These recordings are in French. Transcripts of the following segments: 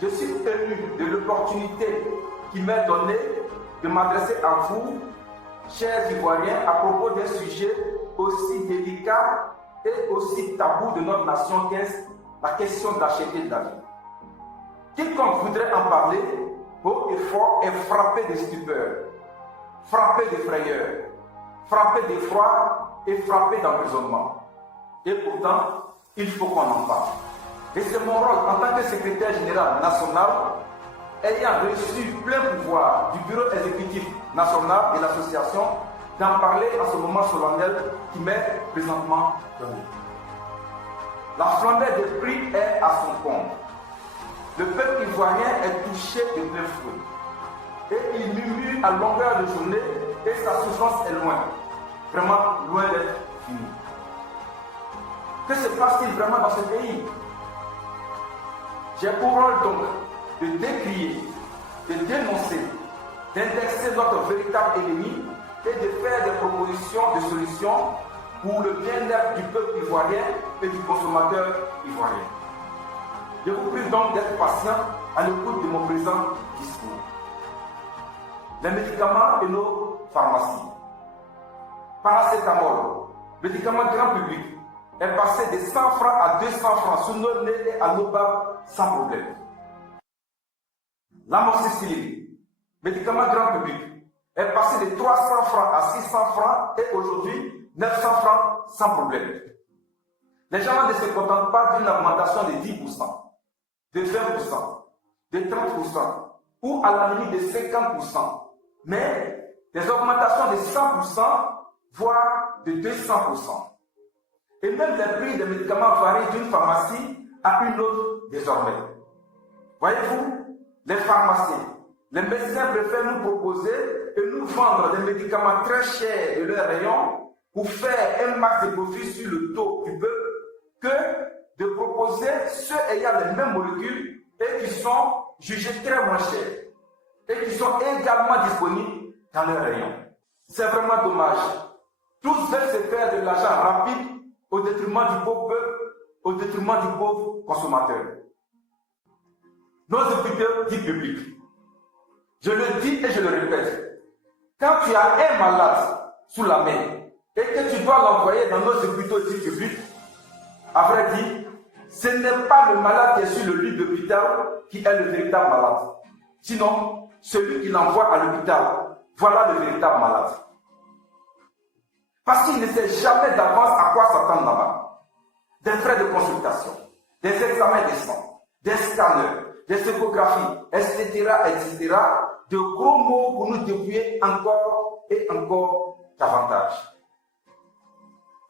je suis ému de l'opportunité qui m'est donnée de m'adresser à vous, chers Ivoiriens, à propos d'un sujet aussi délicat et aussi tabou de notre nation qu'est la question d'acheter de la vie. Quiconque voudrait en parler, haut et fort, est frappé de stupeur, frappé de frayeur, frappé d'effroi et frappé d'emprisonnement. Et pourtant, il faut qu'on en parle. Et c'est mon rôle en tant que secrétaire général national, ayant reçu plein pouvoir du bureau exécutif national de l'association, d'en parler à ce moment solennel qui m'est présentement donné. La flambée des prix est à son compte. Le peuple ivoirien est touché de plein fouet. Et il murmure à longueur de journée et sa souffrance est loin, vraiment loin d'être finie. Que se passe-t-il vraiment dans ce pays? J'ai pour rôle donc de décrier, de dénoncer, d'indexer notre véritable ennemi et de faire des propositions de solutions pour le bien-être du peuple ivoirien et du consommateur ivoirien. Je vous prie donc d'être patient à l'écoute de mon présent discours. Les médicaments et nos pharmacies. Paracétamol, médicament grand public, est passé de 100 francs à 200 francs sous nos nez et à nos bas sans problème. L'amoxicilline, médicament grand public, est passé de 300 francs à 600 francs et aujourd'hui 900 francs sans problème. Les gens ne se contentent pas d'une augmentation de 10%, de 20%, de 30% ou à la limite de 50%, mais des augmentations de 100%, voire de 200%. Et même les prix des médicaments varient d'une pharmacie à une autre désormais. Voyez-vous, les pharmaciens, les médecins préfèrent nous proposer et nous vendre des médicaments très chers de leur rayon pour faire un max de profit sur le dos du peuple que de proposer ceux ayant les mêmes molécules et qui sont jugés très moins chers et qui sont également disponibles dans leur rayon. C'est vraiment dommage. Tous veulent se faire de l'argent rapide au détriment du pauvre peuple, au détriment du pauvre consommateur. Nos hôpitaux dits publics. Je le dis et je le répète. Quand tu as un malade sous la main et que tu dois l'envoyer dans nos hôpitaux dits publics, à vrai dire, ce n'est pas le malade qui est sur le lit d'hôpital qui est le véritable malade. Sinon, celui qui l'envoie à l'hôpital, voilà le véritable malade. Parce qu'il ne sait jamais d'avance à quoi s'attendre là-bas. Des frais de consultation, des examens de sang, des scanners, des échographies, etc., etc. De gros mots pour nous débrouiller encore et encore davantage.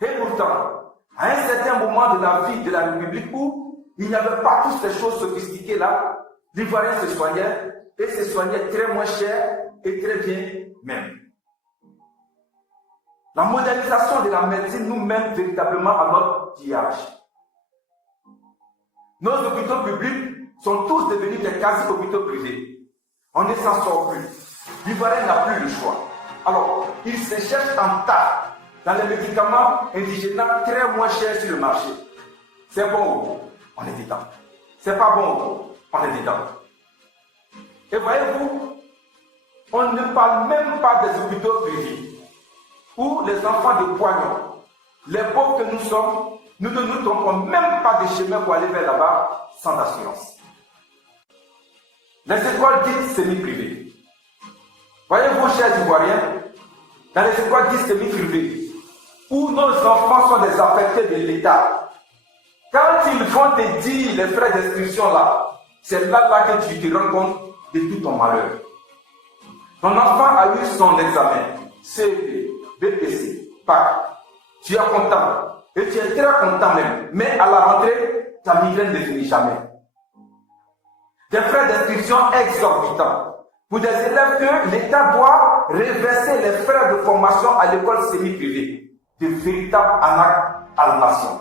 Et pourtant, à un certain moment de la vie de la République où il n'y avait pas toutes ces choses sophistiquées là, l'Ivoirien se soignait et se soignait très moins cher et très bien même. La modernisation de la médecine nous mène véritablement à notre pillage. Nos hôpitaux publics sont tous devenus des quasi-hôpitaux privés. On ne s'en sort plus. L'Ivoirien n'a plus le choix. Alors, il se cherche en tas dans les médicaments indigénats très moins chers sur le marché. C'est bon, on est dedans. C'est pas bon, on est dedans. Et voyez-vous, on ne parle même pas des hôpitaux privés où les enfants de poignons, les pauvres que nous sommes, nous ne nous trompons même pas de chemin pour aller vers là-bas sans assurance. Les écoles dites semi-privées. Voyez-vous, chers Ivoiriens, dans les écoles dites semi-privées, où nos enfants sont des affectés de l'État, quand ils vont te dire les frais d'inscription là, c'est là que tu te rends compte de tout ton malheur. Ton enfant a eu son examen, CEP, BPC, PAC, tu es content, et tu es très content même, mais à la rentrée, ta migraine ne finit jamais. Des frais d'inscription exorbitants pour des élèves que l'État doit reverser les frais de formation à l'école semi-privée, de véritables arnaques à la nation.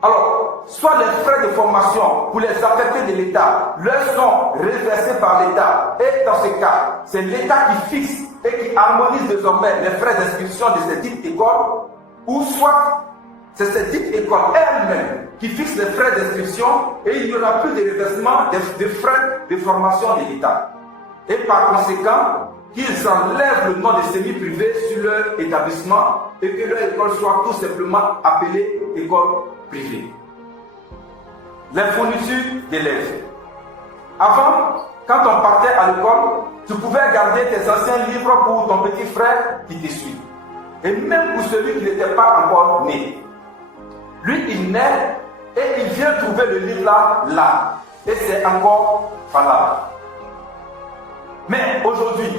Alors, soit les frais de formation pour les affectés de l'État leur sont reversés par l'État, et dans ce cas, c'est l'État qui fixe et qui harmonise désormais les frais d'inscription de ces dites écoles, ou soit c'est cette dite école elle-même qui fixe les frais d'inscription et il n'y aura plus de reversement des frais de formation de l'État. Et par conséquent, qu'ils enlèvent le nom de semi-privé sur leur établissement et que leur école soit tout simplement appelée école privée. Les fournitures d'élèves. Avant, quand on partait à l'école, tu pouvais garder tes anciens livres pour ton petit frère qui te suit. Et même pour celui qui n'était pas encore né. Lui, il naît et il vient trouver le livre là. Et c'est encore valable. Mais aujourd'hui,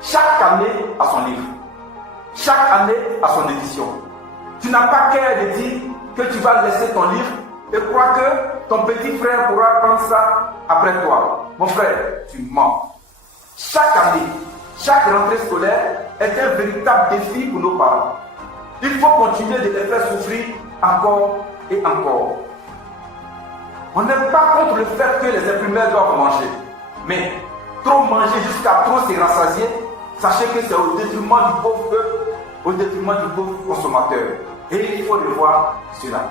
chaque année a son livre. Chaque année a son édition. Tu n'as pas qu'à de dire que tu vas laisser ton livre et crois que ton petit frère pourra prendre ça après toi. Mon frère, tu mens. Chaque année, chaque rentrée scolaire est un véritable défi pour nos parents. Il faut continuer de les faire souffrir encore et encore. On n'est pas contre le fait que les imprimeurs doivent manger. Mais trop manger jusqu'à trop se rassasier, sachez que c'est au détriment du pauvre peuple, au détriment du pauvre consommateur. Et il faut revoir cela.